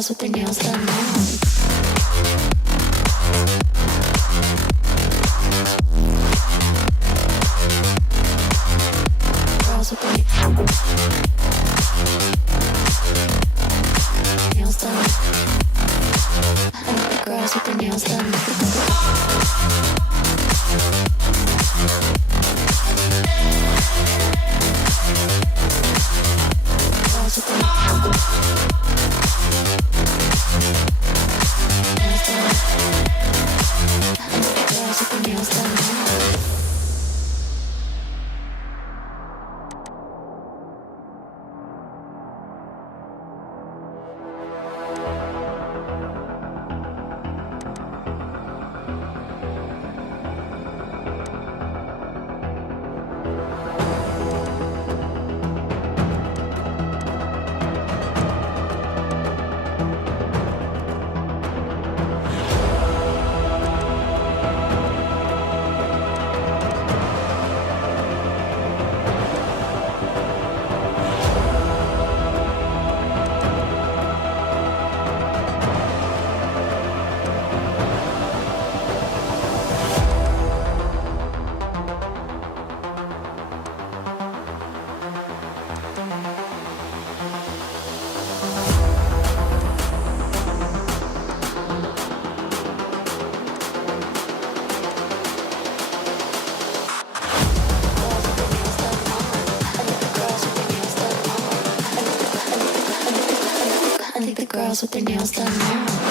girls with their nails done now. Girls with their nails done. I like the girls with their nails done. Girls with their nails done. I like the girls with their nails done. I like the girls with their nails done now.